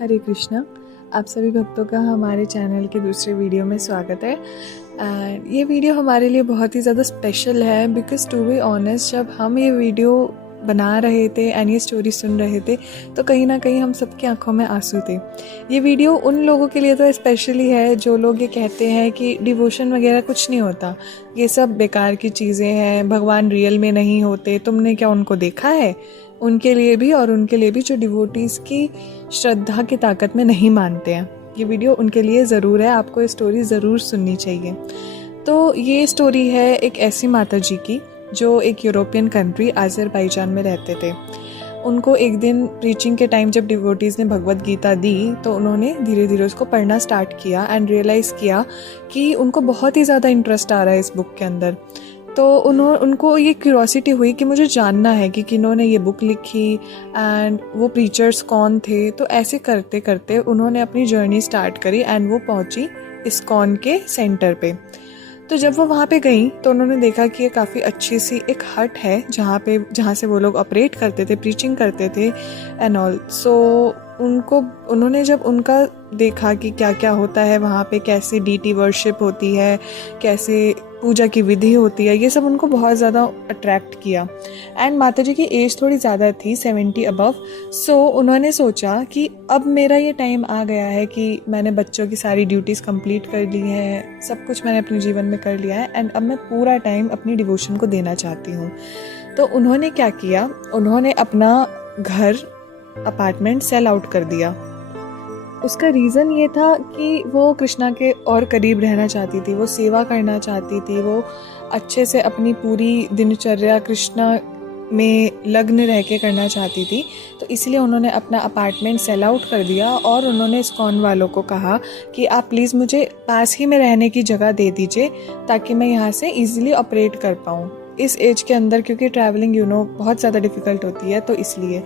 हरे कृष्णा। आप सभी भक्तों का हमारे चैनल के दूसरे वीडियो में स्वागत है। एंड ये वीडियो हमारे लिए बहुत ही ज़्यादा स्पेशल है बिकॉज टू बी ऑनेस्ट जब हम ये वीडियो बना रहे थे एंड ये स्टोरी सुन रहे थे तो कहीं ना कहीं हम सबकी आंखों में आंसू थे। ये वीडियो उन लोगों के लिए तो स्पेशली है जो लोग ये कहते हैं कि डिवोशन वगैरह कुछ नहीं होता, ये सब बेकार की चीज़ें हैं, भगवान रियल में नहीं होते, तुमने क्या उनको देखा है। उनके लिए भी और उनके लिए भी जो डिवोटीज़ की श्रद्धा की ताकत में नहीं मानते हैं। ये वीडियो उनके लिए ज़रूर है, आपको ये स्टोरी ज़रूर सुननी चाहिए। तो ये स्टोरी है एक ऐसी माता जी की जो एक यूरोपियन कंट्री अज़रबैजान में रहते थे। उनको एक दिन प्रीचिंग के टाइम जब डिवोटीज़ ने भगवत गीता दी तो उन्होंने धीरे धीरे उसको पढ़ना स्टार्ट किया एंड रियलाइज़ किया कि उनको बहुत ही ज़्यादा इंटरेस्ट आ रहा है इस बुक के अंदर। तो उनको ये क्यूरोसिटी हुई कि मुझे जानना है कि किन्होंने ये बुक लिखी एंड वो प्रीचर्स कौन थे। तो ऐसे करते करते उन्होंने अपनी जर्नी स्टार्ट करी एंड वो पहुंची इस्कॉन के सेंटर पे। तो जब वो वहाँ पे गई तो उन्होंने देखा कि ये काफ़ी अच्छी सी एक हट है जहाँ से वो लोग ऑपरेट करते थे, प्रीचिंग करते थे एंड ऑल। सो उन्होंने जब उनका देखा कि क्या क्या होता है वहाँ पे, कैसे डीटी वर्शिप होती है, कैसे पूजा की विधि होती है, ये सब उनको बहुत ज़्यादा अट्रैक्ट किया। एंड माता जी की एज थोड़ी ज़्यादा थी, 70 अबव। सो उन्होंने सोचा कि अब मेरा ये टाइम आ गया है कि मैंने बच्चों की सारी ड्यूटीज़ कंप्लीट कर ली हैं, सब कुछ मैंने अपने जीवन में कर लिया है एंड अब मैं पूरा टाइम अपनी डिवोशन को देना चाहती हूँ। तो उन्होंने क्या किया, उन्होंने अपना घर, अपार्टमेंट सेल आउट कर दिया। उसका रीज़न ये था कि वो कृष्णा के और करीब रहना चाहती थी, वो सेवा करना चाहती थी, वो अच्छे से अपनी पूरी दिनचर्या कृष्णा में लग्न रह के करना चाहती थी। तो इसलिए उन्होंने अपना अपार्टमेंट सेल आउट कर दिया और उन्होंने इस्कॉन वालों को कहा कि आप प्लीज़ मुझे पास ही में रहने की जगह दे दीजिए ताकि मैं यहाँ से ईज़िली ऑपरेट कर पाऊँ इस एज के अंदर, क्योंकि ट्रैवलिंग बहुत ज़्यादा डिफ़िकल्ट होती है। तो इसलिए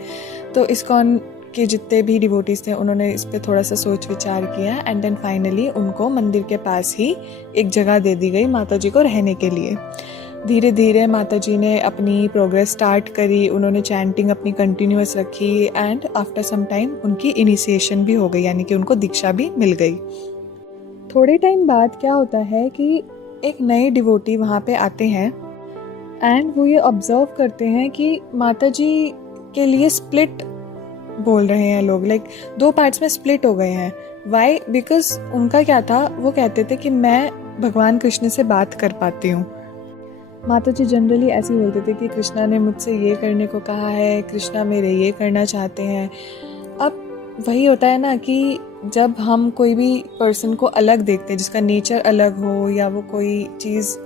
तो इस्कॉन के जितने भी डिवोटीज़ थे उन्होंने इस पर थोड़ा सा सोच विचार किया एंड देन फाइनली उनको मंदिर के पास ही एक जगह दे दी गई माता जी को रहने के लिए। धीरे धीरे माता जी ने अपनी प्रोग्रेस स्टार्ट करी, उन्होंने चैंटिंग अपनी कंटिन्यूअस रखी एंड आफ्टर सम टाइम उनकी इनिशिएशन भी हो गई, यानी कि उनको दीक्षा भी मिल गई। थोड़े टाइम बाद क्या होता है कि एक नए डिवोटी वहाँ पे आते हैं एंड वो ये ऑब्जर्व करते हैं कि माता जी के लिए स्प्लिट बोल रहे हैं लोग, लाइक दो पार्ट्स में स्प्लिट हो गए हैं। वाई? बिकॉज उनका क्या था, वो कहते थे कि मैं भगवान कृष्ण से बात कर पाती हूँ। माता जी जनरली ऐसे बोलते थे कि कृष्णा ने मुझसे ये करने को कहा है, कृष्णा मेरे ये करना चाहते हैं। अब वही होता है ना कि जब हम कोई भी पर्सन को अलग देखते हैं, जिसका नेचर अलग हो या वो कोई चीज़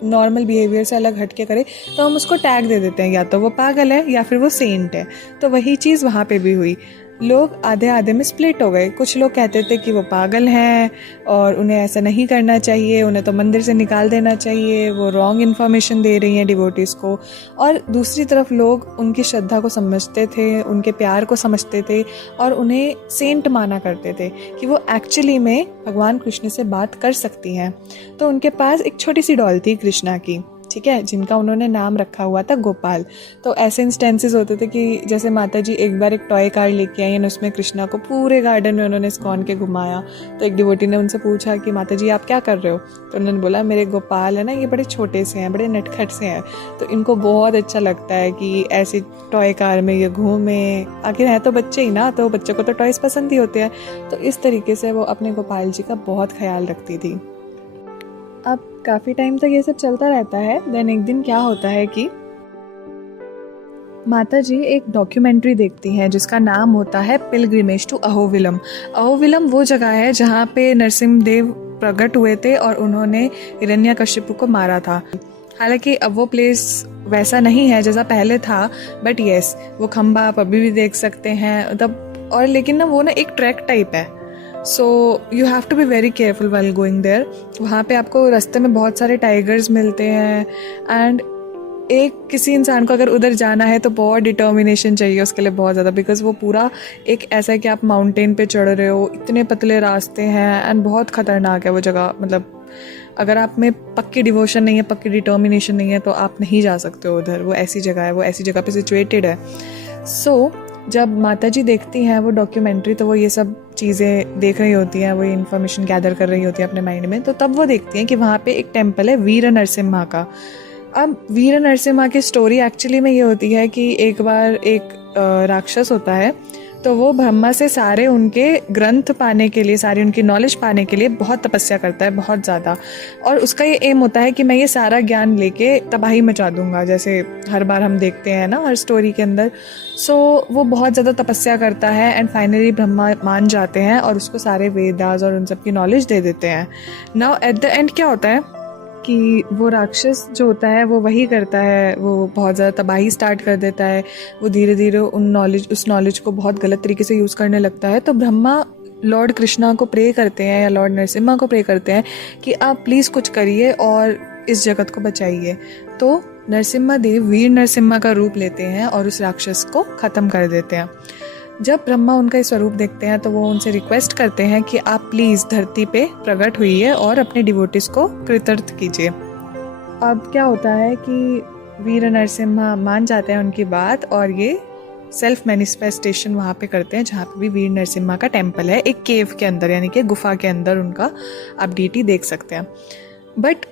नॉर्मल बिहेवियर से अलग हटके करे, तो हम उसको टैग दे देते हैं, या तो वो पागल है या फिर वो सेंट है। तो वही चीज़ वहाँ पे भी हुई, लोग आधे आधे में स्प्लिट हो गए। कुछ लोग कहते थे कि वो पागल हैं और उन्हें ऐसा नहीं करना चाहिए, उन्हें तो मंदिर से निकाल देना चाहिए, वो रॉन्ग इन्फॉर्मेशन दे रही हैं डिवोटीज़ को। और दूसरी तरफ लोग उनकी श्रद्धा को समझते थे, उनके प्यार को समझते थे और उन्हें सेंट माना करते थे कि वो एक्चुअली में भगवान कृष्ण से बात कर सकती हैं। तो उनके पास एक छोटी सी डॉल थी कृष्णा की, ठीक है, जिनका उन्होंने नाम रखा हुआ था गोपाल। तो ऐसे इंस्टेंसेस होते थे कि जैसे माता जी एक बार एक टॉय कार लेके आई और उसमें कृष्णा को पूरे गार्डन में उन्होंने इस्कॉन के घुमाया। तो एक डिवोटी ने उनसे पूछा कि माता जी आप क्या कर रहे हो? तो उन्होंने बोला मेरे गोपाल है ना, ये बड़े छोटे से हैं, बड़े नटखट से हैं, तो इनको बहुत अच्छा लगता है कि ऐसी टॉय कार में ये घूमे, आखिर है तो बच्चे ही ना, तो बच्चों को तो टॉयज पसंद ही होते हैं। तो इस तरीके से वो अपने गोपाल जी का बहुत ख्याल रखती थी। अब काफ़ी टाइम तक ये सब चलता रहता है। देन एक दिन क्या होता है कि माता जी एक डॉक्यूमेंट्री देखती हैं जिसका नाम होता है पिलग्रिमेज टू अहोबिलम। अहोबिलम वो जगह है जहाँ पे नरसिंहदेव प्रकट हुए थे और उन्होंने हिरण्यकशिपु को मारा था। हालांकि अब वो प्लेस वैसा नहीं है जैसा पहले था, बट येस वो खंबा आप अभी भी देख सकते हैं तब। और लेकिन ना वो ना एक ट्रैक टाइप है, so you have to be very careful while going there. वहाँ पे आपको रास्ते में बहुत सारे टाइगर्स मिलते हैं एंड एक किसी इंसान को अगर उधर जाना है तो बहुत डिटर्मिनेशन चाहिए उसके लिए, बहुत ज़्यादा, बिकॉज वो पूरा एक ऐसा है कि आप माउंटेन पे चढ़ रहे हो, इतने पतले रास्ते हैं एंड बहुत ख़तरनाक है वो जगह। मतलब अगर आप में पक्की डिवोशन नहीं है, पक्की डिटर्मिनेशन नहीं है तो आप नहीं जा सकते हो उधर। वो ऐसी जगह है, वो ऐसी जगह पे सिचुएटेड है। सो जब माता जी देखती हैं वो डॉक्यूमेंट्री, तो वो ये सब चीज़ें देख रही होती हैं, वो ये इन्फॉर्मेशन गैदर कर रही होती है अपने माइंड में। तो तब वो देखती हैं कि वहाँ पे एक टेम्पल है वीर नरसिम्हा का। अब वीर नरसिम्हा की स्टोरी एक्चुअली में ये होती है कि एक बार एक राक्षस होता है, तो वो ब्रह्मा से सारे उनके ग्रंथ पाने के लिए, सारी उनकी नॉलेज पाने के लिए बहुत तपस्या करता है, बहुत ज़्यादा। और उसका ये एम होता है कि मैं ये सारा ज्ञान लेके तबाही मचा दूंगा, जैसे हर बार हम देखते हैं ना हर स्टोरी के अंदर। सो वो बहुत ज़्यादा तपस्या करता है एंड फाइनली ब्रह्मा मान जाते हैं और उसको सारे वेदास और उन सब की नॉलेज दे देते हैं। नाउ एट द एंड क्या होता है कि वो राक्षस जो होता है वो वही करता है, वो बहुत ज़्यादा तबाही स्टार्ट कर देता है। वो धीरे धीरे उस नॉलेज को बहुत गलत तरीके से यूज़ करने लगता है। तो ब्रह्मा लॉर्ड कृष्णा को प्रे करते हैं या लॉर्ड नरसिम्हा को प्रे करते हैं कि आप प्लीज़ कुछ करिए और इस जगत को बचाइए। तो नरसिम्हा देव वीर नरसिम्हा का रूप लेते हैं और उस राक्षस को ख़त्म कर देते हैं। जब ब्रह्मा उनका स्वरूप देखते हैं तो वो उनसे रिक्वेस्ट करते हैं कि आप प्लीज़ धरती पे प्रकट हुइए और अपने डिवोटिस को कृतार्थ कीजिए। अब क्या होता है कि वीर नरसिम्हा मान जाते हैं उनकी बात और ये सेल्फ मैनिफेस्टेशन वहाँ पे करते हैं, जहाँ पे भी वीर नरसिम्हा का टेम्पल है, एक केव के अंदर, यानी कि गुफा के अंदर उनका आप डीटी देख सकते हैं। बट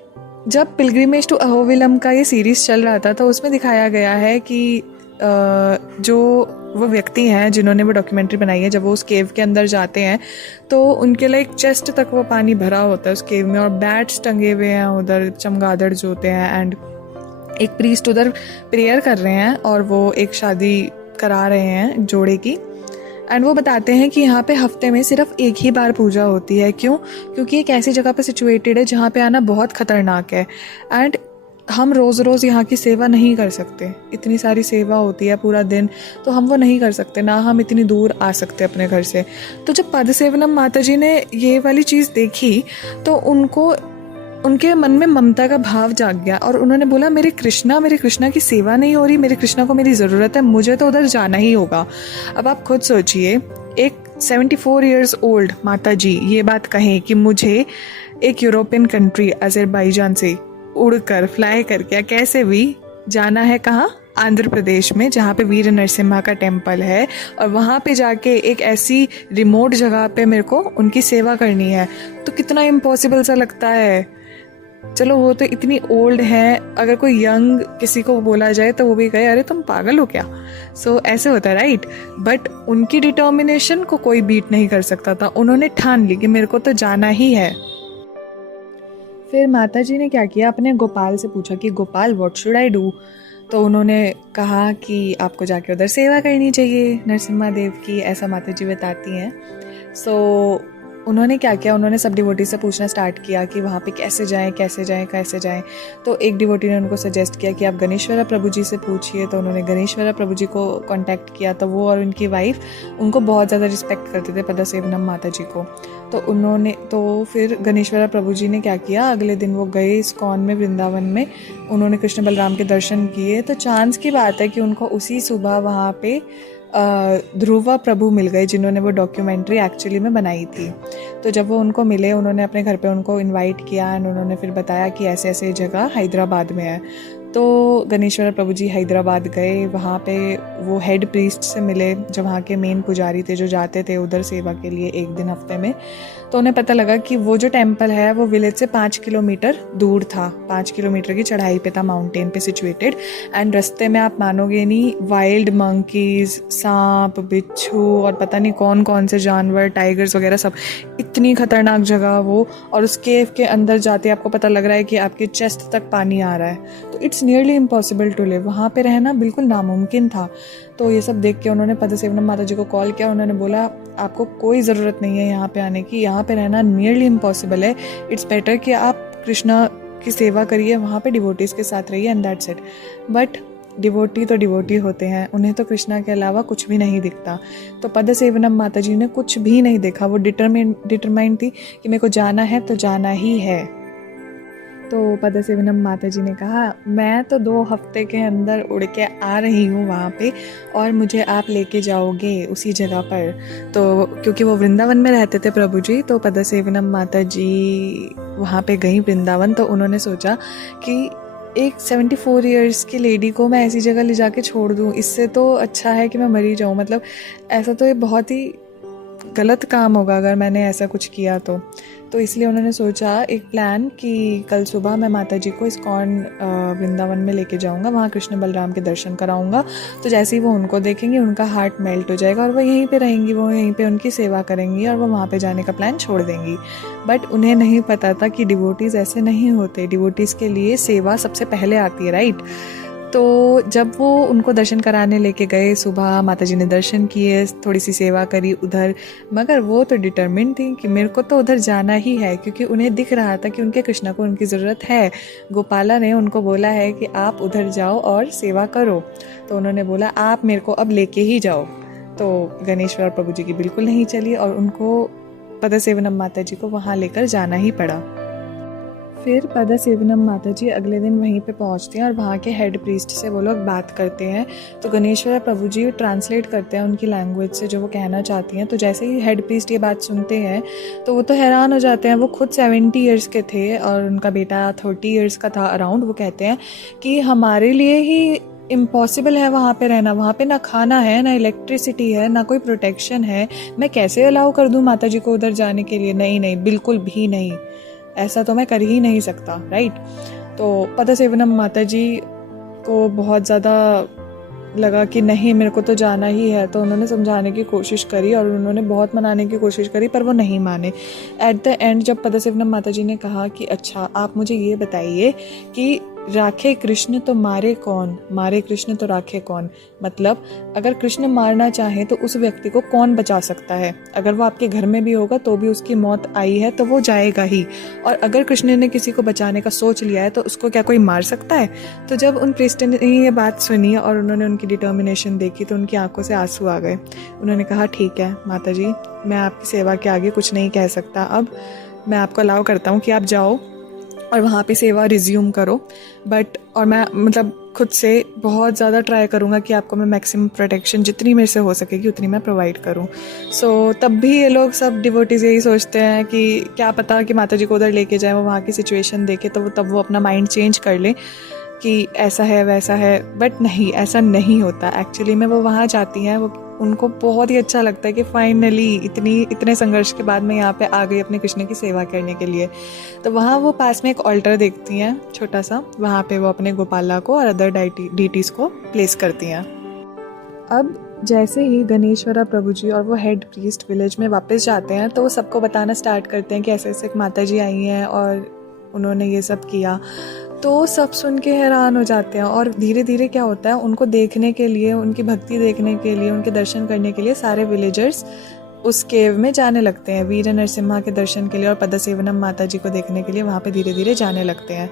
जब पिलग्रिमेज टू अहोबिलम का ये सीरीज़ चल रहा था तो उसमें दिखाया गया है कि जो वो व्यक्ति हैं जिन्होंने वो डॉक्यूमेंट्री बनाई है, जब वो उस केव के अंदर जाते हैं तो उनके लिए एक चेस्ट तक वो पानी भरा होता है उस केव में, और बैट्स टंगे हुए हैं उधर, चमगादड़ जो होते हैं, एंड एक प्रीस्ट उधर प्रेयर कर रहे हैं और वो एक शादी करा रहे हैं जोड़े की। एंड वो बताते हैं कि यहाँ पे हफ्ते में सिर्फ एक ही बार पूजा होती है। क्यों? क्योंकि एक ऐसी जगह पे सिचुएटेड है जहाँ पे आना बहुत ख़तरनाक है एंड हम रोज़ रोज़ यहाँ की सेवा नहीं कर सकते। इतनी सारी सेवा होती है पूरा दिन, तो हम वो नहीं कर सकते, ना हम इतनी दूर आ सकते अपने घर से। तो जब पदसेवनम माता जी ने ये वाली चीज़ देखी तो उनके मन में ममता का भाव जाग गया और उन्होंने बोला मेरे कृष्णा की सेवा नहीं हो रही, मेरे कृष्णा को मेरी ज़रूरत है, मुझे तो उधर जाना ही होगा। अब आप खुद सोचिए, एक 74 ईयर्स ओल्ड माता जी ये बात कहें कि मुझे एक यूरोपियन कंट्री अज़रबैजान से उड़कर फ्लाई करके या कैसे भी जाना है, कहाँ? आंध्र प्रदेश में, जहाँ पे वीर नरसिम्हा का टेम्पल है, और वहाँ पे जाके एक ऐसी रिमोट जगह पे मेरे को उनकी सेवा करनी है। तो कितना इम्पॉसिबल सा लगता है। चलो वो तो इतनी ओल्ड है, अगर कोई यंग किसी को बोला जाए तो वो भी कहे अरे तुम पागल हो क्या। सो ऐसे होता है, राइट? बट उनकी डिटर्मिनेशन को कोई बीट नहीं कर सकता था। उन्होंने ठान ली कि मेरे को तो जाना ही है। फिर माता जी ने क्या किया, अपने गोपाल से पूछा कि Gopal what should I do. तो उन्होंने कहा कि आपको जाके उधर सेवा करनी चाहिए नरसिम्हा देव की, ऐसा माता जी बताती हैं। सो उन्होंने क्या किया, उन्होंने सब डिवोटी से पूछना स्टार्ट किया कि वहाँ पे कैसे जाएं। तो एक डिवोटी ने उनको सजेस्ट किया कि आप गणेश्वरा प्रभु जी से पूछिए। तो उन्होंने गणेश्वरा प्रभु जी को कांटेक्ट किया। तो वो और उनकी वाइफ उनको बहुत ज़्यादा रिस्पेक्ट करते थे, पदसेवनम माता जी को। तो फिर गणेश्वरा प्रभु जी ने क्या किया, अगले दिन वो गए इस्कॉन में, वृंदावन में, उन्होंने कृष्ण बलराम के दर्शन किए। तो चांस की बात है कि उनको उसी सुबह वहाँ पे ध्रुवा प्रभु मिल गए, जिन्होंने वो डॉक्यूमेंट्री एक्चुअली में बनाई थी। तो जब वो उनको मिले, उन्होंने अपने घर पे उनको इनवाइट किया एंड उन्होंने फिर बताया कि ऐसे ऐसे जगह हैदराबाद में है। तो गणेश्वर प्रभु जी हैदराबाद गए, वहाँ पे वो हेड प्रीस्ट से मिले, जो वहाँ के मेन पुजारी थे, जो जाते थे उधर सेवा के लिए एक दिन हफ्ते में। तो उन्हें पता लगा कि वो जो टेम्पल है वो विलेज से 5 किलोमीटर दूर था, 5 किलोमीटर की चढ़ाई पे था, माउंटेन पे सिचुएटेड। एंड रास्ते में आप मानोगे नहीं, वाइल्ड मंकीज, सांप, बिच्छू और पता नहीं कौन कौन से जानवर, टाइगर्स वगैरह सब। इतनी खतरनाक जगह वो, और उस केव के अंदर जाते आपको पता लग रहा है कि आपके चेस्ट तक पानी आ रहा है। तो it's nearly impossible to live, वहाँ पे रहना बिल्कुल नामुमकिन था। तो ये सब देख के उन्होंने पदसेवनम माता जी को कॉल किया। उन्होंने बोला आपको कोई ज़रूरत नहीं है यहाँ पे आने की, यहाँ पे रहना नियरली इम्पॉसिबल है। इट्स बेटर कि आप कृष्णा की सेवा करिए, वहाँ पे डिवोटीज़ के साथ रहिए, and that's it. But devotee तो डिवोटी होते हैं, उन्हें तो कृष्णा के अलावा कुछ भी नहीं दिखता। तो पदसेवनम माता जी ने कुछ भी नहीं देखा, वो डिटरमाइंड थी कि मेरे को जाना है तो जाना ही है। तो पदसेवनम माता जी ने कहा मैं तो 2 हफ्ते के अंदर उड़ के आ रही हूँ वहाँ पे, और मुझे आप लेके जाओगे उसी जगह पर। तो क्योंकि वो वृंदावन में रहते थे प्रभु जी, तो पदसेवनम माता जी वहाँ पे गई वृंदावन। तो उन्होंने सोचा कि एक 74 इयर्स की लेडी को मैं ऐसी जगह ले जाके छोड़ दूँ, इससे तो अच्छा है कि मैं मरी जाऊँ। मतलब ऐसा तो ये बहुत ही गलत काम होगा अगर मैंने ऐसा कुछ किया तो इसलिए उन्होंने सोचा एक प्लान कि कल सुबह मैं माता जी को इस्कॉन वृंदावन में लेके जाऊंगा, वहाँ कृष्ण बलराम के दर्शन कराऊंगा। तो जैसे ही वो उनको देखेंगे उनका हार्ट मेल्ट हो जाएगा और वो यहीं पे रहेंगी, वो यहीं पे उनकी सेवा करेंगी और वो वहाँ पे जाने का प्लान छोड़ देंगी। बट उन्हें नहीं पता था कि डिवोटीज़ ऐसे नहीं होते, डिवोटीज़ के लिए सेवा सबसे पहले आती है, राइट। तो जब वो उनको दर्शन कराने लेके गए, सुबह माताजी ने दर्शन किए, थोड़ी सी सेवा करी उधर, मगर वो तो डिटरमिन्ड थी कि मेरे को तो उधर जाना ही है, क्योंकि उन्हें दिख रहा था कि उनके कृष्णा को उनकी ज़रूरत है। गोपाला ने उनको बोला है कि आप उधर जाओ और सेवा करो, तो उन्होंने बोला आप मेरे को अब लेके ही जाओ। तो गणेश्वर प्रभु जी की बिल्कुल नहीं चली और उनको पदसेवनम माता जी को वहाँ लेकर जाना ही पड़ा। फिर पदसेवनम माता जी अगले दिन वहीं पे पहुंचती हैं और वहाँ के हेड प्रीस्ट से वो लोग बात करते हैं। तो गणेश्वर प्रभु जी ट्रांसलेट करते हैं उनकी लैंग्वेज से जो वो कहना चाहती हैं। तो जैसे ही हेड प्रीस्ट ये बात सुनते हैं तो वो तो हैरान हो जाते हैं। वो खुद 70 ईयर्स के थे और उनका बेटा 30 ईयर्स का था अराउंड। वो कहते हैं कि हमारे लिए ही इम्पॉसिबल है वहाँ पे रहना, वहाँ पे ना खाना है, ना इलेक्ट्रिसिटी है, ना कोई प्रोटेक्शन है। मैं कैसे अलाउ कर दूँ माता जी को उधर जाने के लिए? नहीं नहीं, बिल्कुल भी नहीं, ऐसा तो मैं कर ही नहीं सकता, राइट। तो पदसेवनम माता जी को बहुत ज़्यादा लगा कि नहीं मेरे को तो जाना ही है। तो उन्होंने समझाने की कोशिश करी और उन्होंने बहुत मनाने की कोशिश करी, पर वो नहीं माने। एट द एंड जब पदसेवनम माता जी ने कहा कि अच्छा आप मुझे ये बताइए कि राखे कृष्ण तो मारे कौन, मारे कृष्ण तो राखे कौन, मतलब अगर कृष्ण मारना चाहे तो उस व्यक्ति को कौन बचा सकता है? अगर वो आपके घर में भी होगा तो भी उसकी मौत आई है तो वो जाएगा ही, और अगर कृष्ण ने किसी को बचाने का सोच लिया है तो उसको क्या कोई मार सकता है? तो जब उन प्रीस्ट ने ये बात सुनी और उन्होंने उनकी डिटर्मिनेशन देखी तो उनकी आंखों से आंसू आ गए। उन्होंने कहा ठीक है माता जी, मैं आपकी सेवा के आगे कुछ नहीं कह सकता, अब मैं आपको अलाउ करता हूँ कि आप जाओ और वहाँ पे सेवा रिज्यूम करो, बट और मैं मतलब खुद से बहुत ज़्यादा ट्राई करूँगा कि आपको मैं मैक्सिमम प्रोटेक्शन जितनी मेरे से हो सकेगी उतनी मैं प्रोवाइड करूँ। सो तब भी ये लोग सब डिवोटीज यही सोचते हैं कि क्या पता कि माता जी को उधर लेके जाए, वो वहाँ की सिचुएशन देखे तो तब वो अपना माइंड चेंज कर ले कि ऐसा है वैसा है। बट नहीं, ऐसा नहीं होता। एक्चुअली में वो वहाँ जाती हैं, वो उनको बहुत ही अच्छा लगता है कि फाइनली इतने संघर्ष के बाद मैं यहाँ पे आ गई अपने कृष्ण की सेवा करने के लिए। तो वहाँ वो पास में एक ऑल्टर देखती हैं छोटा सा, वहाँ पे वो अपने गोपाला को और अदर डीटीज को प्लेस करती हैं। अब जैसे ही गणेश्वरा प्रभु जी और वो हेड प्रीस्ट विलेज में वापस जाते हैं तो वो सबको बताना स्टार्ट करते हैं कि ऐसे ऐसे एक माता जी आई हैं और उन्होंने ये सब किया। तो सब सुन के हैरान हो जाते हैं और धीरे धीरे क्या होता है, उनको देखने के लिए, उनकी भक्ति देखने के लिए, उनके दर्शन करने के लिए सारे विलेजर्स उस केव में जाने लगते हैं वीर नरसिम्हा के दर्शन के लिए और पदसेवनम माता जी को देखने के लिए वहाँ पे धीरे धीरे जाने लगते हैं।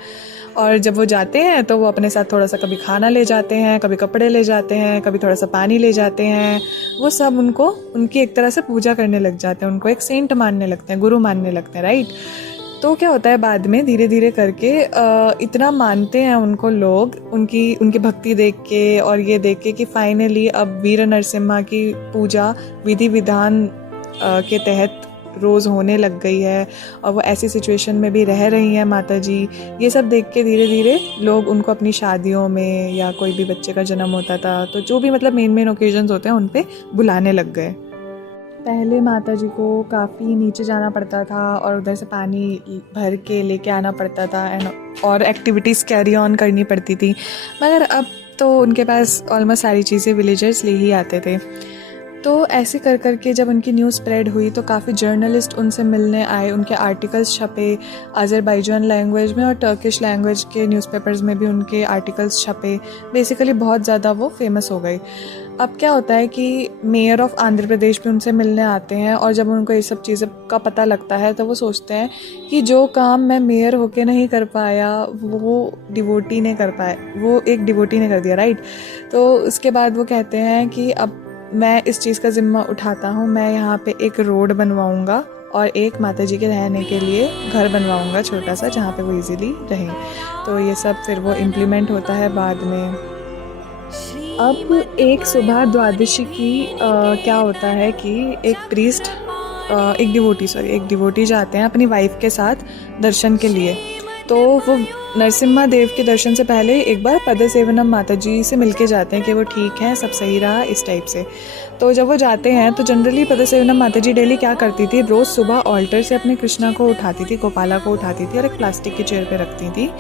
और जब वो जाते हैं तो वो अपने साथ थोड़ा सा कभी खाना ले जाते हैं, कभी कपड़े ले जाते हैं, कभी थोड़ा सा पानी ले जाते हैं। वो सब उनको उनकी एक तरह से पूजा करने लग जाते हैं, उनको एक सेंट मानने लगते हैं, गुरु मानने लगते हैं, राइट। तो क्या होता है बाद में धीरे धीरे करके इतना मानते हैं उनको लोग, उनकी भक्ति देख के और ये देख के कि फाइनली अब वीर नरसिम्हा की पूजा विधि विधान के तहत रोज़ होने लग गई है और वो ऐसी सिचुएशन में भी रह रही हैं माता जी। ये सब देख के धीरे धीरे लोग उनको अपनी शादियों में या कोई भी बच्चे का जन्म होता था तो जो भी मतलब मेन ओकेजन्स होते हैं उन पे बुलाने लग गए। पहले माता जी को काफ़ी नीचे जाना पड़ता था और उधर से पानी भर के लेके आना पड़ता था और एक्टिविटीज़ कैरी ऑन करनी पड़ती थी, मगर अब तो उनके पास ऑलमोस्ट सारी चीज़ें विलेजर्स ले ही आते थे। तो ऐसे कर कर के जब उनकी न्यूज़ स्प्रेड हुई तो काफ़ी जर्नलिस्ट उनसे मिलने आए, उनके आर्टिकल्स छपे अज़रबैजान लैंग्वेज में और टर्किश लैंग्वेज के न्यूज़पेपर्स में भी उनके आर्टिकल्स छपे। बेसिकली बहुत ज़्यादा वो फेमस हो गई। अब क्या होता है कि मेयर ऑफ आंध्र प्रदेश भी उनसे मिलने आते हैं और जब उनको ये सब चीज़ें का पता लगता है तो वो सोचते हैं कि जो काम मैं मेयर होके नहीं कर पाया वो डिवोटी ने कर पाया, वो एक डिवोटी ने कर दिया, राइट। तो उसके बाद वो कहते हैं कि अब मैं इस चीज़ का जिम्मा उठाता हूँ, मैं यहाँ पे एक रोड बनवाऊँगा और एक माता जी के रहने के लिए घर बनवाऊँगा छोटा सा, जहाँ पे वो इजीली रहें। तो ये सब फिर वो इम्प्लीमेंट होता है बाद में। अब एक सुबह द्वादशी की क्या होता है कि एक डिवोटी जाते हैं अपनी वाइफ के साथ दर्शन के लिए। तो वो नरसिम्हा देव के दर्शन से पहले एक बार पदसेवनम माता जी से मिलके जाते हैं कि वो ठीक हैं, सब सही रहा, इस टाइप से। तो जब वो जाते हैं तो जनरली पदसेवनम माता जी डेली क्या करती थी, रोज़ सुबह ऑल्टर से अपने कृष्णा को उठाती थी, गोपाला को उठाती थी और एक प्लास्टिक की चेयर पे रखती थी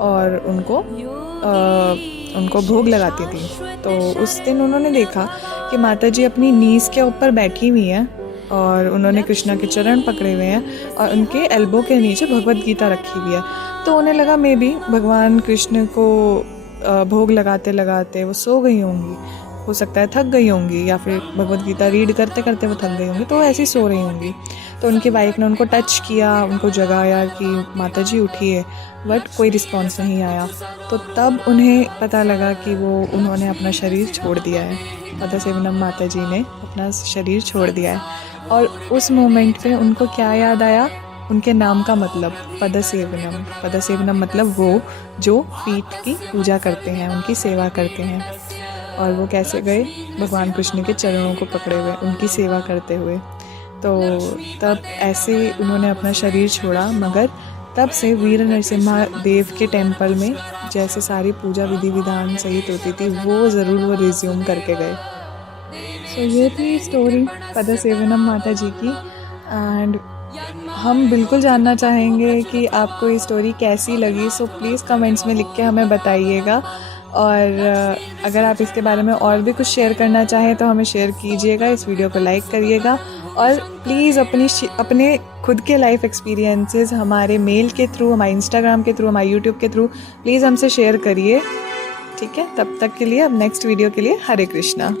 और उनको भोग लगाती थी। तो उस दिन उन्होंने देखा कि माता जी अपनी नीज़ के ऊपर बैठी हुई हैं और उन्होंने कृष्णा के चरण पकड़े हुए हैं और उनके एल्बो के नीचे भगवत गीता रखी हुई है। तो उन्हें लगा मे बी भगवान कृष्ण को भोग लगाते लगाते वो सो गई होंगी, हो सकता है थक गई होंगी, या फिर भगवत गीता रीड करते करते वो थक गई होंगी, तो ऐसी सो रही होंगी। तो उनकी वाइफ ने उनको टच किया, उनको जगाया कि माता जी उठिए, बट कोई रिस्पॉन्स नहीं आया। तो तब उन्हें पता लगा कि उन्होंने अपना शरीर छोड़ दिया है, पदसेवनम माता जी ने अपना शरीर छोड़ दिया है। और उस मोमेंट में उनको क्या याद आया, उनके नाम का मतलब पदसेवनम। पदसेवनम मतलब वो जो फीट की पूजा करते हैं, उनकी सेवा करते हैं। और वो कैसे गए, भगवान कृष्ण के चरणों को पकड़े हुए, उनकी सेवा करते हुए। तो तब ऐसे उन्होंने अपना शरीर छोड़ा, मगर तब से वीर नरसिम्हा देव के टेम्पल में जैसे सारी पूजा विधि विधान सहित होती थी वो ज़रूर वो रिज्यूम करके गए। सो ये थी स्टोरी पदसेवनम माता जी की। एंड हम बिल्कुल जानना चाहेंगे कि आपको ये स्टोरी कैसी लगी। सो प्लीज़ कमेंट्स में लिख के हमें बताइएगा। और अगर आप इसके बारे में और भी कुछ शेयर करना चाहें तो हमें शेयर कीजिएगा, इस वीडियो को लाइक करिएगा और प्लीज़ अपने खुद के लाइफ एक्सपीरियंसेस हमारे मेल के थ्रू, हमारे इंस्टाग्राम के थ्रू, हमारे यूट्यूब के थ्रू प्लीज़ हमसे शेयर करिए। ठीक है, तब तक के लिए, अब नेक्स्ट वीडियो के लिए हरे कृष्णा।